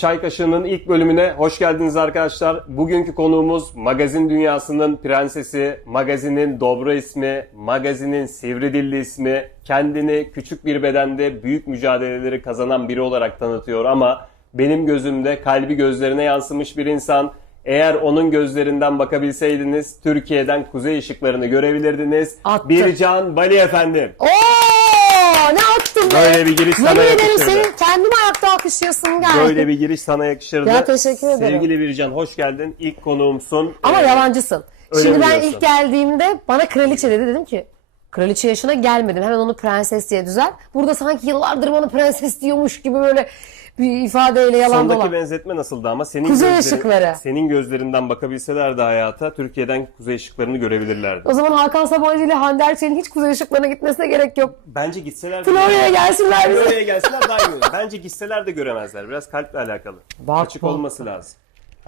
Çay Kaşığı'nın ilk bölümüne hoş geldiniz arkadaşlar. Bugünkü konuğumuz magazin dünyasının prensesi, magazinin dobra ismi, magazinin sivri dilli ismi, kendini küçük bir bedende büyük mücadeleleri kazanan biri olarak tanıtıyor ama benim gözümde kalbi gözlerine yansımış bir insan. Eğer onun gözlerinden bakabilseydiniz Türkiye'den kuzey ışıklarını görebilirdiniz. Attı. Bircan Bali efendim. Oo ne attın be? Böyle bir giriş sana Yemin ederim yakışırdı. kendime ayakta alkışlıyorsun geldi. Böyle bir giriş sana yakışırdı. Ya teşekkür ederim. Sevgili Bircan hoş geldin. İlk konuğumsun. Ama Ee, yalancısın. öyle Şimdi ben ilk geldiğimde bana kraliçe dedi. Dedim ki kraliçe yaşına gelmedim. Hemen onu prenses diye düzel. Burada sanki yıllardır bana prenses diyormuş gibi böyle bir ifadeyle yalan Sondaki dolan. benzetme nasıldı ama senin Kuzey gözlerin- ışıkları. senin gözlerinden bakabilselerdi hayata Türkiye'den kuzey ışıklarını görebilirlerdi. O zaman Hakan Sabancı ile Hande Erçel'in hiç kuzey ışıklarına gitmesine gerek yok. Bence gitseler Florya'ya gelsinler. Florya'ya gelsinler daha iyi olur. Bence gitseler de göremezler. Biraz kalple alakalı. Bak, Açık bak, olması lazım.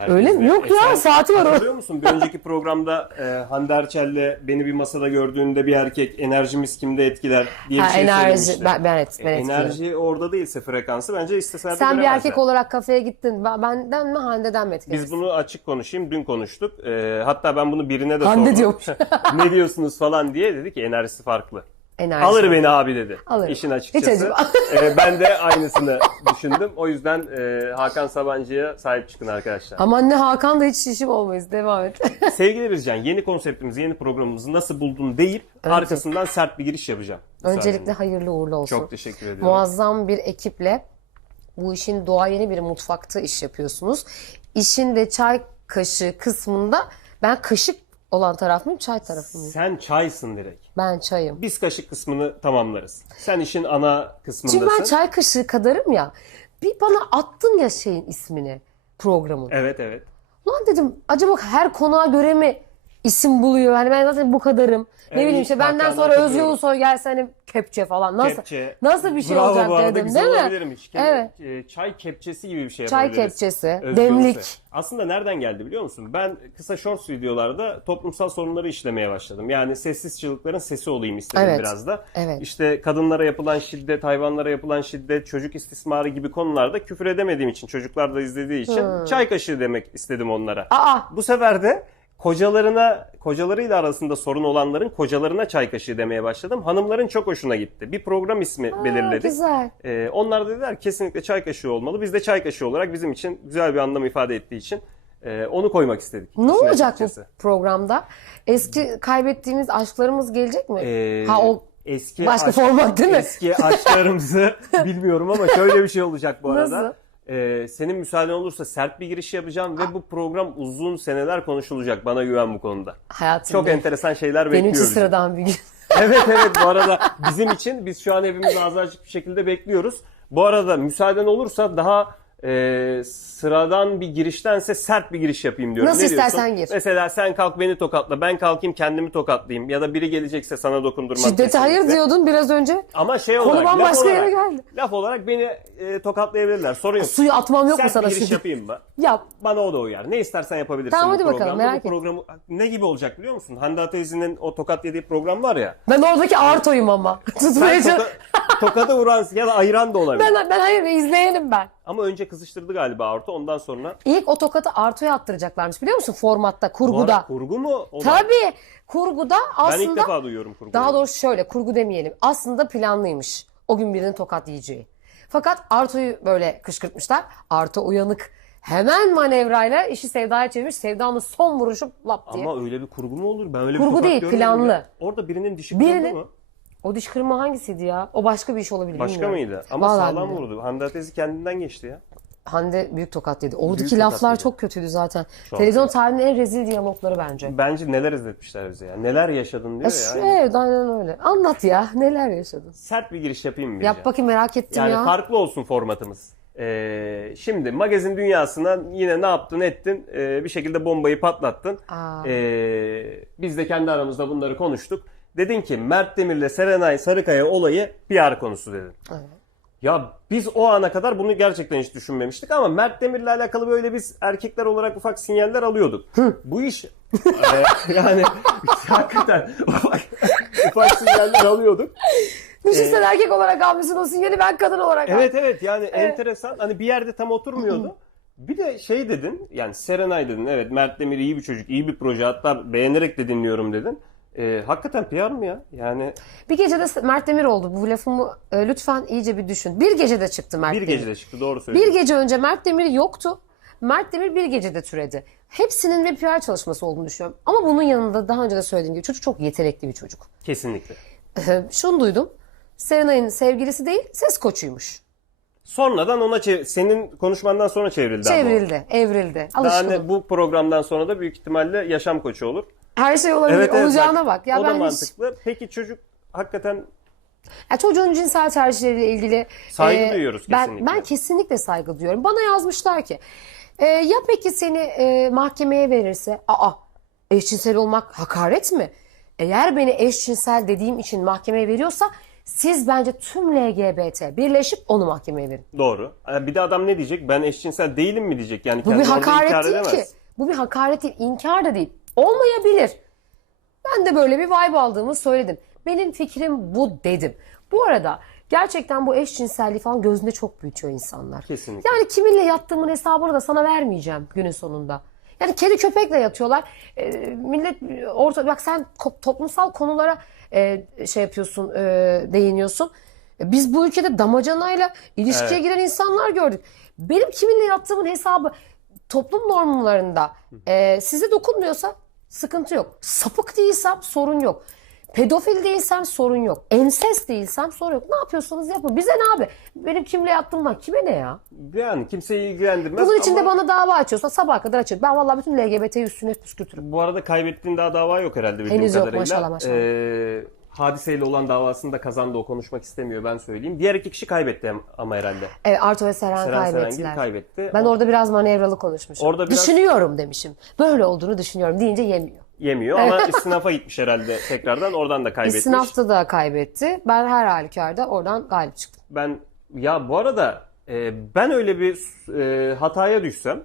Öyle mi? Yok ya, saati var o. Hatırlıyor musun? Bir önceki programda e, Hande Erçel'le beni bir masada gördüğünde bir erkek enerjimiz kimde etkiler diye bir Ha, şey enerji. söylemişti. Ben, ben, et, ben E, etkilerim. enerji orada değilse frekansı bence isteseler de Sen bir erkek olarak kafeye gittin. Ben- Benden mi Hande'den mi etkilenirsin? Biz bunu açık konuşayım. Dün konuştuk. Ee, hatta ben bunu birine de Hande sordum. diyormuş. ne diyorsunuz falan diye dedi ki enerjisi farklı. Enerji. Alır beni abi dedi. Alırım. İşin Hiç açıkçası. acıma. Ee, ben de aynısını düşündüm. O yüzden e, Hakan Sabancı'ya sahip çıkın arkadaşlar. Aman ne Hakan da hiç işim olmayız. Devam et. Sevgili Bircan yeni konseptimizi, yeni programımızı nasıl buldun deyip arkasından sert bir giriş yapacağım. Öncelikle hayırlı uğurlu olsun. Çok teşekkür ediyorum. Muazzam bir ekiple bu işin doğayeni bir mutfakta iş yapıyorsunuz. İşin de çay kaşığı kısmında ben kaşık olan taraf mıyım, çay tarafı mıyım? Sen çaysın direkt. Ben çayım. Biz kaşık kısmını tamamlarız. Sen işin ana kısmındasın. Çünkü ben çay kaşığı kadarım ya. Bir bana attın ya şeyin ismini programın. Evet evet. Ulan dedim acaba her konuğa göre mi isim buluyor? Hani ben zaten bu kadarım. Ne Evet, bileyim işte benden Hakan'dan sonra katılıyorum. Özgür Ulusoy gelse hani kepçe falan. Nasıl Kepçe. nasıl bir şey Bravo olacak bu arada dedim güzel değil mi? olabilirmiş. Evet. e, Çay kepçesi gibi bir şey Çay yapabiliriz. kepçesi, Özgür demlik. Ulusoy. Aslında nereden geldi biliyor musun? Ben kısa shorts videolarda toplumsal sorunları işlemeye başladım. Yani sessiz çığlıkların sesi olayım istedim Evet. biraz da. Evet. İşte kadınlara yapılan şiddet, hayvanlara yapılan şiddet, çocuk istismarı gibi konularda küfür edemediğim için, çocuklar da izlediği için Hmm. çay kaşığı demek istedim onlara. Aa Bu sefer de kocalarına, kocalarıyla arasında sorun olanların kocalarına çay kaşığı demeye başladım. Hanımların çok hoşuna gitti. Bir program ismi aa, belirledik. güzel. Ee, onlar da dediler kesinlikle çay kaşığı olmalı. Biz de çay kaşığı olarak bizim için güzel bir anlam ifade ettiği için e, onu koymak istedik. Ne olacak açıkçası. bu programda? Eski kaybettiğimiz aşklarımız gelecek mi? Ee, ha o eski başka aşk- format değil mi? Eski aşklarımızı bilmiyorum ama şöyle bir şey olacak bu arada. Nasıl? Ee, senin müsaaden olursa sert bir giriş yapacağım ve bu program uzun seneler konuşulacak. Bana güven bu konuda. hayatım Çok benim, enteresan şeyler benim için bekliyoruz. sıradan bir gün. Evet evet bu arada bizim için biz şu an hepimiz ağzı açık bir şekilde bekliyoruz. Bu arada müsaaden olursa daha e, sıradan bir giriştense sert bir giriş yapayım diyorum. Nasıl Ne diyorsun? istersen gir. Mesela sen kalk beni tokatla ben kalkayım kendimi tokatlayayım ya da biri gelecekse sana dokundurmam. Şiddete hayır diyordun biraz önce. Ama şey Konu olarak, laf olarak, yere geldi. laf olarak beni e, tokatlayabilirler sorun yok. Suyu atmam yok mu Sert sana bir giriş şimdi? yapayım mı? Yap. Bana o da uyar. Ne istersen yapabilirsin Tamam, hadi bakalım, merak bu programı ne gibi olacak biliyor musun? Hande Atez'in o tokat yediği program var ya. Ben oradaki Arto'yum ama. Tutmaya toka, tokada vuran ya da ayıran da olabilir. ben, ben hayır izleyenim ben. Ama önce kızıştırdı galiba Arto ondan sonra. İlk o tokatı Arto'ya attıracaklarmış biliyor musun? Formatta, kurguda. arada kurgu mu? O Tabii. Kurguda Ben ilk aslında defa duyuyorum kurgu. daha doğrusu şöyle kurgu demeyelim. Aslında planlıymış. O gün birinin tokat yiyeceği. Fakat Arto'yu böyle kışkırtmışlar. Arto uyanık. Hemen manevrayla işi Sevda'ya çevirmiş. Sevda'nın son vuruşu lap diye. Ama öyle bir kurgu mu olur? Ben öyle Kurgu bir değil, planlı. ya. Orada birinin dişi Birini- kırıldı mı? O diş kırma hangisiydi ya? O başka bir iş olabilir Başka bilmiyorum. mıydı? Ama Vallahi sağlam bilmiyorum. vurdu. Hande Atezi kendinden geçti ya. Hande büyük tokat yedi. Oradaki Büyük tokat laflar yedi. çok kötüydü zaten. Çok. Televizyon tarihinin en rezil diyalogları bence. Bence neler izletmişler bize ya. Neler yaşadın diyor Ya Yani evet aynen öyle. Anlat ya neler yaşadın. Sert bir giriş yapayım mı? Yap Birce? bakayım merak ettim Yani ya. farklı olsun formatımız. Ee, şimdi magazin dünyasına yine ne yaptın ettin Ee, bir şekilde bombayı patlattın. Aa. Ee, biz de kendi aramızda bunları konuştuk. Dedin ki Mert Demir'le Serenay Sarıkaya olayı PR konusu dedin. Evet. Ya biz o ana kadar bunu gerçekten hiç düşünmemiştik ama Mert Demir'le alakalı böyle biz erkekler olarak ufak sinyaller alıyorduk. Bu iş e, yani hakikaten ufak, ufak sinyaller alıyorduk. Düşünsene erkek olarak almışsın o sinyali ben kadın olarak aldım. Evet evet yani enteresan hani bir yerde tam oturmuyordu. Bir de şey dedin yani Serenay dedin evet Mert Demir iyi bir çocuk iyi bir proje hatta beğenerek de dinliyorum dedin. Ee, hakikaten PR mı ya? Yani Bir gecede Mert Demir oldu. Bu lafımı e, lütfen iyice bir düşün. Bir gecede çıktı Mert bir Demir. gecede çıktı doğru Bir söylüyorsun. gece önce Mert Demir yoktu. Mert Demir bir gecede türedi. Hepsinin bir PR çalışması olduğunu düşünüyorum. Ama bunun yanında daha önce de söylediğim gibi çocuk çok yetenekli bir çocuk. Kesinlikle. Şunu duydum. Serenay'ın sevgilisi değil, ses koçuymuş. Sonradan ona çev- senin konuşmandan sonra çevrildi ama o. Çevrildi, evrildi. Daha Alışkınım. ne bu programdan sonra da büyük ihtimalle yaşam koçu olur. Her şey olabilir. Olacağına bak. Ya o ben da hiç- mantıklı. Peki çocuk hakikaten Ya çocuğun cinsel tercihleriyle ilgili Saygı duyuyoruz ben, kesinlikle. Ben kesinlikle saygı duyuyorum. Bana yazmışlar ki e, ya peki seni e, mahkemeye verirse aa eşcinsel olmak hakaret mi? Eğer beni eşcinsel dediğim için mahkemeye veriyorsa siz bence tüm LGBT birleşip onu mahkemeye verin. doğru. Ee, Bir de adam ne diyecek? Ben eşcinsel değilim mi diyecek? Yani Bu bir hakaret değil edemez. ki. Bu bir hakaret değil, inkar da değil. Olmayabilir. Ben de böyle bir vibe aldığımı söyledim. Benim fikrim bu dedim. Bu arada gerçekten bu eşcinselliği falan gözünde çok büyütüyor insanlar. Kesinlikle. Yani kiminle yattığımın hesabını da sana vermeyeceğim günün sonunda. Yani kedi köpekle yatıyorlar. Ee, millet orta bak sen toplumsal konulara e, şey yapıyorsun, e, değiniyorsun. E, Biz bu ülkede damacanayla ilişkiye Evet. giren insanlar gördük. Benim kiminle yattığımın hesabı toplum normlarında e, size dokunmuyorsa sıkıntı yok. Sapık değilsem sorun yok. Pedofil değilsem sorun yok. Ensest değilsem sorun yok. Ne yapıyorsanız yapın. Bize ne abi? Benim kimle yattığımdan kime ne ya? Yani kimseyi ilgilendirmez Bunun için de ama bana dava açıyorsa sabah kadar açır. Ben vallahi bütün LGBT üstüne püskürtürüm. bu arada kaybettiğin daha dava yok herhalde bildiğim Henüz yok, kadarıyla. maşallah, maşallah. Ee, hadiseyle olan davasını da kazandı o konuşmak istemiyor ben söyleyeyim. Diğer iki kişi kaybetti ama herhalde. Evet, Arto ve Seren, Seren kaybettiler. kaybetti. Ben O- orada biraz manevralı konuşmuşum. Orada biraz- Düşünüyorum demişim. Böyle olduğunu düşünüyorum deyince yemiyor. Yemiyor ama istinafa gitmiş herhalde tekrardan oradan da kaybetmiş. İstinafta da kaybetti. Ben her halükarda oradan galip çıktım. Ben ya bu arada e, ben öyle bir e, hataya düşsem,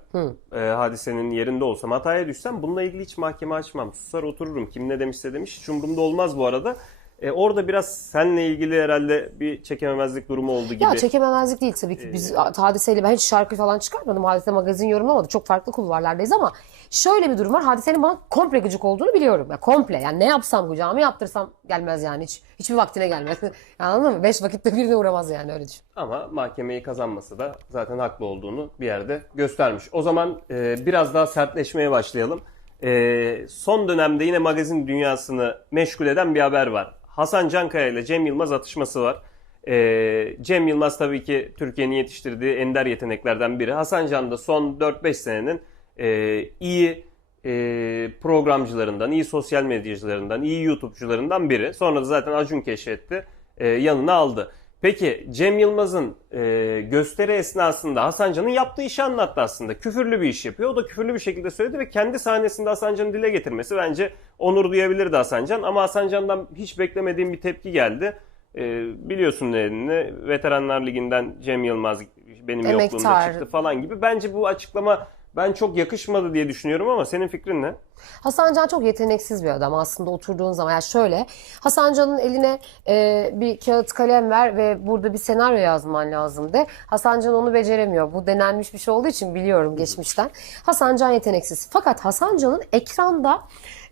e, hadisenin yerinde olsam hataya düşsem bununla ilgili hiç mahkeme açmam. Susar otururum. Kim ne demişse demiş. Hiç umurumda olmaz bu arada. E, orada biraz seninle ilgili herhalde bir çekememezlik durumu oldu gibi. Ya çekememezlik değil tabii ki. Biz hadiseyle ben hiç şarkı falan çıkartmadım. Hadise magazin yorumlamadı. Çok farklı kulvarlardayız ama şöyle bir durum var. Hadisenin bana komple gıcık olduğunu biliyorum. Ya komple. Yani ne yapsam kucağıma yaptırsam gelmez yani. Hiç, hiçbir vaktine gelmez. Anladın mı? Beş vakitte birine uğramaz yani öyle düşün. Ama mahkemeyi kazanması da zaten haklı olduğunu bir yerde göstermiş. O zaman e, biraz daha sertleşmeye başlayalım. E, son dönemde yine magazin dünyasını meşgul eden bir haber var. Hasan Cankaya ile Cem Yılmaz atışması var. E, Cem Yılmaz tabii ki Türkiye'nin yetiştirdiği ender yeteneklerden biri. Hasan Can da son 4-5 senenin e, iyi e, programcılarından, iyi sosyal medyacılarından, iyi YouTube'cularından biri. Sonra da zaten Acun keşfetti, e, yanına aldı. Peki Cem Yılmaz'ın e, gösteri esnasında Hasan Can'ın yaptığı işi anlattı aslında. Küfürlü bir iş yapıyor. O da küfürlü bir şekilde söyledi ve kendi sahnesinde Hasan Can'ı dile getirmesi bence onur duyabilirdi Hasan Can. Ama Hasan Can'dan hiç beklemediğim bir tepki geldi. E, biliyorsun nedenini. Veteranlar Ligi'nden Cem Yılmaz benim yokluğumda Emektar. çıktı falan gibi. Bence bu açıklama ben çok yakışmadı diye düşünüyorum ama senin fikrin ne? Hasan Can çok yeteneksiz bir adam aslında oturduğun zaman. Yani şöyle Hasan Can'ın eline e, bir kağıt kalem ver ve burada bir senaryo yazman lazım de. Hasan Can onu beceremiyor. Bu denenmiş bir şey olduğu için biliyorum geçmişten. Hasan Can yeteneksiz. Fakat Hasan Can'ın ekranda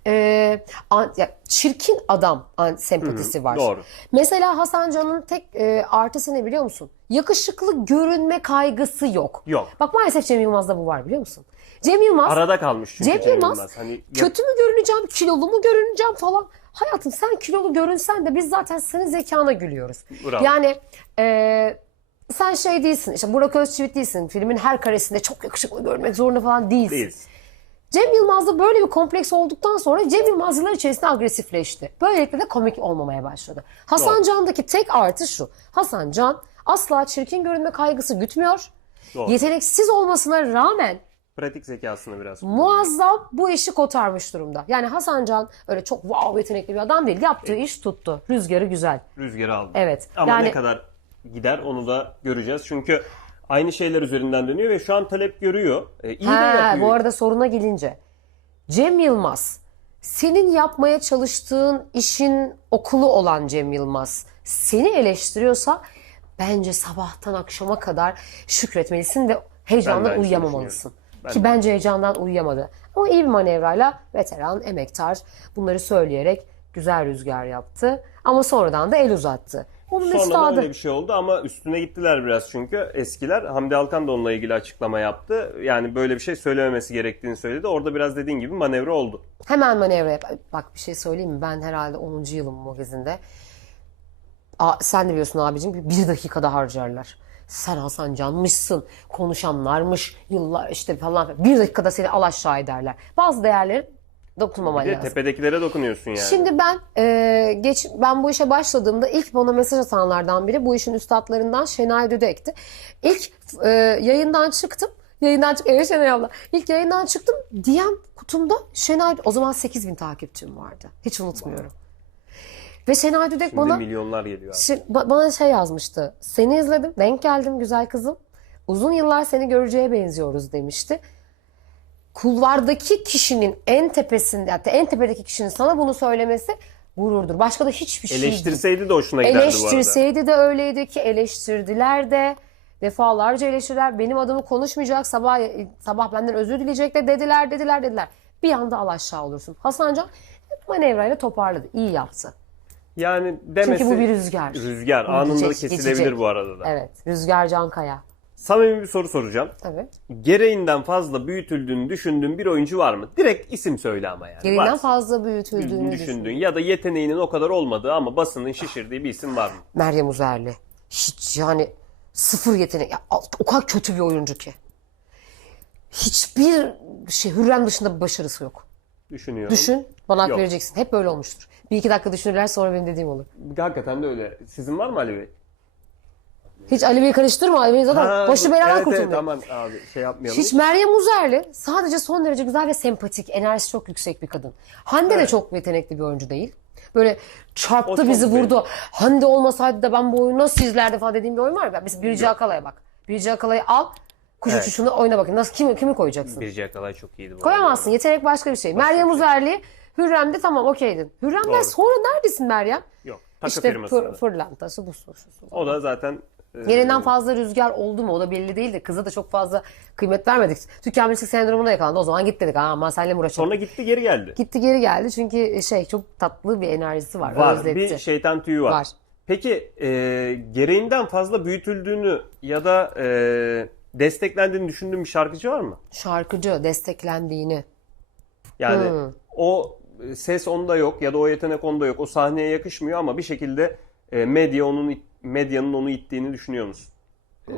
e, an- ya, çirkin adam an- sempatisi var. doğru. Mesela Hasan Can'ın tek e, artısı ne biliyor musun? Yakışıklı görünme kaygısı yok. Yok. Bak maalesef Cem Yılmaz'da bu var biliyor musun? Cem Yılmaz Arada kalmış çünkü Cem Yılmaz, Hani kötü mü görüneceğim, kilolu mu görüneceğim falan. Hayatım sen kilolu görünsen de biz zaten senin zekana gülüyoruz. Bravo. Yani e, sen şey değilsin, işte Burak Özçivit değilsin. Filmin her karesinde çok yakışıklı görmek zorunda falan değilsin. değiliz. Cem Yılmaz'da böyle bir kompleks olduktan sonra Cem Yılmaz yıllar içerisinde agresifleşti. Böylelikle de komik olmamaya başladı. Hasan Doğru. Can'daki tek artı şu. Hasan Can asla çirkin görünme kaygısı gütmüyor. Doğru. Yeteneksiz olmasına rağmen Pratik zekasını biraz. muazzam bu işi kotarmış durumda. Yani Hasan Can öyle çok wow yetenekli bir adam değil. Yaptığı iş tuttu. Rüzgarı güzel. Rüzgarı aldı. Evet. Ama yani ne kadar gider onu da göreceğiz. Çünkü aynı şeyler üzerinden dönüyor ve şu an talep görüyor. E, iyi de ha, yapıyor. bu arada soruna gelince Cem Yılmaz senin yapmaya çalıştığın işin okulu olan Cem Yılmaz seni eleştiriyorsa bence sabahtan akşama kadar şükretmelisin ve Ben Heyecandan de aynı şeyi uyuyamamalısın. Ben Ki de. bence heyecandan uyuyamadı. Ama iyi bir manevrayla veteran, emektar bunları söyleyerek güzel rüzgar yaptı. Ama sonradan da el uzattı. Onun Sonradan öyle bir şey oldu ama üstüne gittiler biraz çünkü eskiler. Hamdi Alkan da onunla ilgili açıklama yaptı. Yani böyle bir şey söylememesi gerektiğini söyledi. Orada biraz dediğin gibi manevra oldu. Hemen manevra yap. Bak bir şey söyleyeyim mi? Ben herhalde 10. yılım magazinde. Aa, sen de biliyorsun abicim bir dakikada harcarlar. Sen Hasan Can'mışsın, konuşanlarmış, yıllar işte falan. Bir dakikada seni al aşağı ederler. Bazı değerleri dokunmaman Bir de lazım. tepedekilere dokunuyorsun yani. Şimdi ben e, geç ben bu işe başladığımda ilk bana mesaj atanlardan biri bu işin üstadlarından Şenay Düdek'ti. İlk e, yayından çıktım. Yayından çık evet Şenay abla. İlk yayından çıktım. DM kutumda Şenay o zaman 8000 takipçim vardı. Hiç unutmuyorum. Ve Şenay Düdek Şimdi bana milyonlar geliyor abi. Şi- ba- bana şey yazmıştı. Seni izledim, denk geldim güzel kızım. Uzun yıllar seni göreceğe benziyoruz demişti. Kulvardaki kişinin en tepesinde, hatta en tepedeki kişinin sana bunu söylemesi gururdur. Başka da hiçbir şey değil. Eleştirseydi de hoşuna giderdi bu arada. Eleştirseydi de öyleydi ki eleştirdiler de defalarca eleştirdiler. Benim adımı konuşmayacak sabah sabah benden özür dileyecek de dediler dediler dediler. Bir anda al aşağı olursun. Hasancan manevrayla toparladı. İyi yaptı. Yani demesi... Çünkü bu bir rüzgar. Rüzgar. Anında geçecek, kesilebilir geçecek. bu arada da. Evet. Rüzgar Cankaya. Samimi bir soru soracağım. Evet. Gereğinden fazla büyütüldüğünü düşündüğün bir oyuncu var mı? Direkt isim söyle ama yani. Gereğinden Varsa. fazla büyütüldüğünü düşündüğün düşün. ya da yeteneğinin o kadar olmadığı ama basının şişirdiği bir isim var mı? Meryem Uzerli. Hiç yani sıfır yetenek. Ya, o kadar kötü bir oyuncu ki. Hiçbir şey Hürrem dışında bir başarısı yok. Düşünüyorum. Düşün. Bana hak Yok. vereceksin. Hep böyle olmuştur. Bir iki dakika düşünürler sonra benim dediğim olur. Hakikaten de öyle. Sizin var mı Ali Bey? Hiç Ali Bey'i karıştırma. Ali Bey zaten Ha, başı beladan evet, kurtulmuyor. Evet aman abi şey yapmayalım. Hiç Meryem Uzerli sadece son derece güzel ve sempatik, enerjisi çok yüksek bir kadın. Hande de Evet. çok yetenekli bir oyuncu değil. Böyle O çarptı çok bizi vurdu. Hande olmasaydı da ben bu oyunu nasıl izlerdim falan dediğim bir oyun var ya. Mesela Birce Akala'ya bak. Birce Akala'yı al. Kuş Evet. uçuşunu oyna bakayım. Nasıl kimi, kimi koyacaksın? Birce Akalay çok iyiydi bu Koyamazsın. Yetenek başka bir şey. Meryem Uzerli, Hürrem'de tamam okeydin. Hürrem'den Doğru. sonra neredesin Meryem? arada. Yok. Takı işte firmasında. fırlantası bu su, şu, su. O da zaten e, Yerinden fazla rüzgar oldu mu o da belli değil de kıza da çok fazla kıymet vermedik. Tükenmişlik sendromuna yakalandı o zaman git dedik ama seninle mi uğraşalım. sonra gitti geri geldi. Gitti geri geldi çünkü şey çok tatlı bir enerjisi var. Var. özletti. Bir şeytan tüyü var. Var. Peki e, gereğinden fazla büyütüldüğünü ya da e, desteklendiğini düşündüğün bir şarkıcı var mı? Şarkıcı desteklendiğini. Yani Hmm. o ses onda yok ya da o yetenek onda yok. O sahneye yakışmıyor ama bir şekilde e, medya onun medyanın onu ittiğini düşünüyor musun?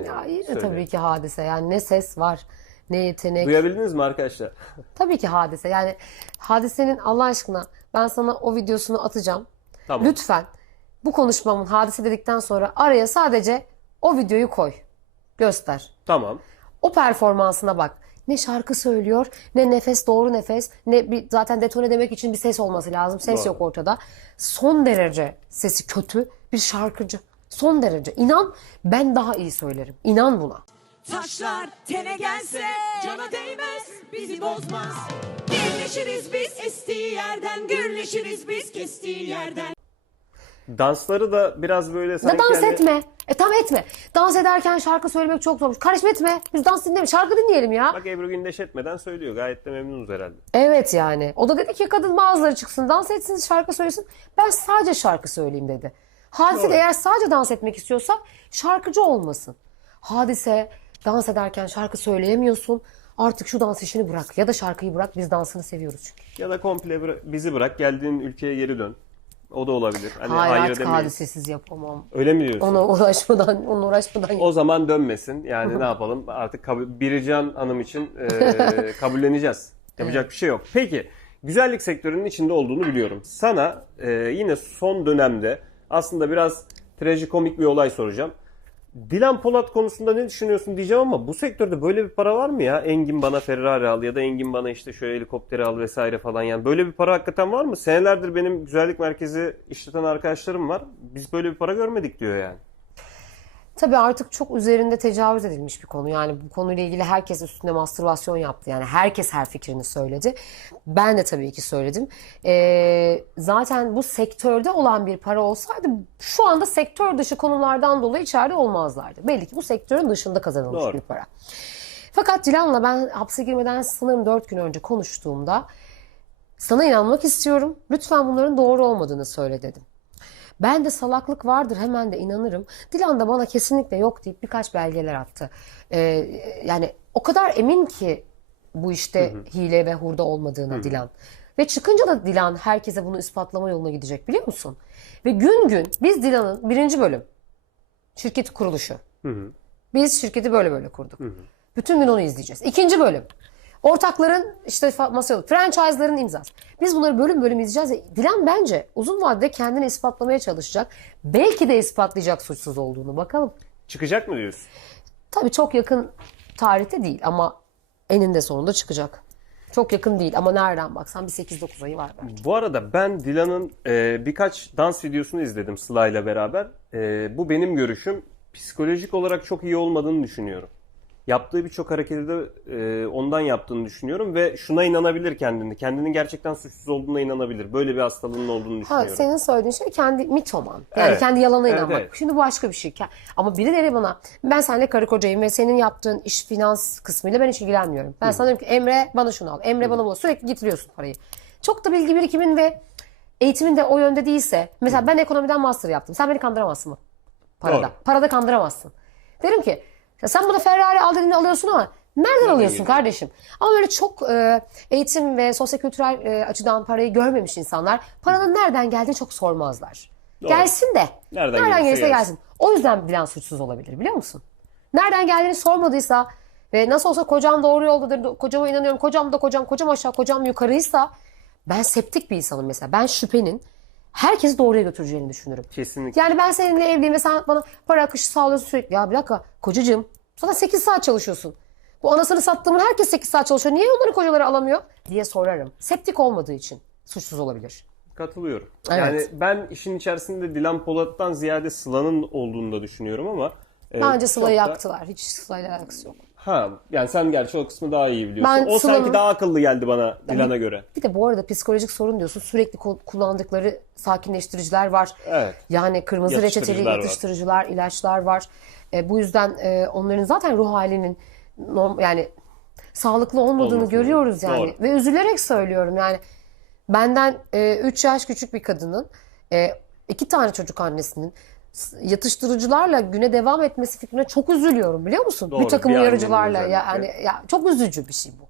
Ya söyle. tabii ki hadise yani ne ses var ne yetenek. Duyabildiniz mi arkadaşlar? Tabii ki hadise yani hadisenin Allah aşkına ben sana o videosunu atacağım. Tamam. Lütfen bu konuşmamın hadise dedikten sonra araya sadece o videoyu koy. Göster. Tamam. O performansına bak. Ne şarkı söylüyor, ne nefes doğru nefes, ne bir zaten detone demek için bir ses olması lazım. Ses Doğru. yok ortada. Son derece sesi kötü bir şarkıcı. Son derece. İnan ben daha iyi söylerim. İnan buna. Taşlar tene gelse cana değmez bizi bozmaz. Birleşiriz biz estiği yerden gürleşiriz biz kestiği yerden. Dansları da biraz böyle Ne sanki dans hani- etme. E tam etme. Dans ederken şarkı söylemek çok zormuş. Karışma etme. Biz dans dinleyelim. Şarkı dinleyelim ya. Bak Ebru Gündeş etmeden söylüyor. Gayet de memnunuz herhalde. Evet yani. O da dedi ki kadın bazıları çıksın dans etsin şarkı söylesin. Ben sadece şarkı söyleyeyim dedi. Hadise Doğru. de eğer sadece dans etmek istiyorsa şarkıcı olmasın. Hadise dans ederken şarkı söyleyemiyorsun. Artık şu dans işini bırak ya da şarkıyı bırak biz dansını seviyoruz çünkü. Ya da komple bıra- bizi bırak geldiğin ülkeye geri dön. O da olabilir. Hani Hayır hayır artık demeyiz. hadisesiz yapamam. Öyle mi diyorsun? Ona uğraşmadan, onunla uğraşmadan. O zaman dönmesin. Yani ne yapalım? Artık kabul, Birican Hanım için e, kabulleneceğiz. Yapacak bir şey yok. Peki, güzellik sektörünün içinde olduğunu biliyorum. Sana e, yine son dönemde aslında biraz trajikomik bir olay soracağım. Dilan Polat konusunda ne düşünüyorsun diyeceğim ama bu sektörde böyle bir para var mı ya? Engin bana Ferrari al ya da Engin bana işte şöyle helikopteri al vesaire falan yani. Böyle bir para hakikaten var mı? Senelerdir benim güzellik merkezi işleten arkadaşlarım var. Biz böyle bir para görmedik diyor yani. Tabii artık çok üzerinde tecavüz edilmiş bir konu. Yani bu konuyla ilgili herkes üstünde mastürbasyon yaptı. Yani herkes her fikrini söyledi. Ben de tabii ki söyledim. Ee, zaten bu sektörde olan bir para olsaydı şu anda sektör dışı konulardan dolayı içeride olmazlardı. Belli ki bu sektörün dışında kazanılmış Doğru. bir para. Fakat Dilan'la ben hapse girmeden sanırım 4 gün önce konuştuğumda sana inanmak istiyorum. Lütfen bunların doğru olmadığını söyle dedim. Ben de salaklık vardır hemen de inanırım. Dilan da bana kesinlikle yok deyip birkaç belgeler attı. Ee, yani o kadar emin ki bu işte hile ve hurda olmadığına Dilan. Ve çıkınca da Dilan herkese bunu ispatlama yoluna gidecek biliyor musun? Ve gün gün biz Dilan'ın birinci bölüm şirket kuruluşu. Biz şirketi böyle böyle kurduk. Bütün gün onu izleyeceğiz. İkinci bölüm. Ortakların işte masaya franchise'ların imzası. Biz bunları bölüm bölüm izleyeceğiz. Dilan bence uzun vadede kendini ispatlamaya çalışacak. Belki de ispatlayacak suçsuz olduğunu. Bakalım. Çıkacak mı diyorsun? Tabii çok yakın tarihte değil ama eninde sonunda çıkacak. Çok yakın değil ama nereden baksan bir 8-9 ayı var belki. Bu arada ben Dilan'ın e, birkaç dans videosunu izledim Sıla ile beraber. E, bu benim görüşüm. Psikolojik olarak çok iyi olmadığını düşünüyorum. Yaptığı birçok hareketi de e, ondan yaptığını düşünüyorum ve şuna inanabilir kendini. Kendinin gerçekten suçsuz olduğuna inanabilir. Böyle bir hastalığının olduğunu Ha, düşünüyorum. senin söylediğin şey kendi mitoman. Yani Evet. kendi yalana Evet, inanmak. evet. Şimdi bu başka bir şey. Ama birileri bana ben seninle karı kocayım ve senin yaptığın iş finans kısmıyla ben hiç ilgilenmiyorum. Ben sana diyorum ki Emre bana şunu al. Emre bana bunu. Sürekli getiriyorsun parayı. Çok da bilgi birikimin ve eğitimin de o yönde değilse. Mesela ben ekonomiden master yaptım. Sen beni kandıramazsın mı? Parada. Doğru. Parada kandıramazsın. Derim ki "Ya sen burada Ferrari al dediğinde alıyorsun ama nereden alıyorsun geliyor? kardeşim? Ama böyle çok e, eğitim ve sosyokültürel e, açıdan parayı görmemiş insanlar paranın nereden geldiğini çok sormazlar. Doğru. Gelsin de. Nereden gelirse gelirse gelsin. gelsin. O yüzden bilen suçsuz olabilir biliyor musun? Nereden geldiğini sormadıysa ve nasıl olsa kocam doğru yoldadır, kocama inanıyorum, kocam da kocam, kocam aşağı, kocam yukarıysa ben septik bir insanım mesela. Ben şüphenin herkesi doğruya götüreceğini düşünürüm. Kesinlikle. Yani ben seninle evliyim ve sen bana para akışı sağlıyorsun sürekli. Ya bir dakika kocacığım sana 8 saat çalışıyorsun. Bu anasını sattığımın herkes 8 saat çalışıyor. Niye onların kocaları alamıyor diye sorarım. Septik olmadığı için suçsuz olabilir. Katılıyorum. Evet. Yani ben işin içerisinde Dilan Polat'tan ziyade Sıla'nın olduğunu da düşünüyorum ama e, Bence çok Sıla'yı da- yaktılar. Hiç Sıla'yla alakası yok. Ha, yani sen gerçi o kısmı daha iyi biliyorsun. Ben o Sıla'nın- sanki daha akıllı geldi bana Dilan'a göre. Bir de bu arada psikolojik sorun diyorsun. Sürekli ku- kullandıkları sakinleştiriciler var. Evet. Yani kırmızı reçeteli Yatıştırıcılar var. ilaçlar var. E, bu yüzden e, onların zaten ruh halinin norm, yani sağlıklı olmadığını Olmasını. görüyoruz yani. Doğru. Ve üzülerek söylüyorum yani. Benden 3 yaş küçük bir kadının e, iki tane çocuk annesinin yatıştırıcılarla güne devam etmesi fikrine çok üzülüyorum biliyor musun? Doğru, bir takım bir uyarıcılarla ya, yani ya çok üzücü bir şey bu.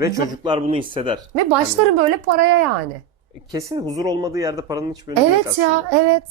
Ve çocuklar bunu hisseder. Ve başları böyle paraya yani. Kesin huzur olmadığı yerde paranın hiçbir önemi yok Evet ya evet.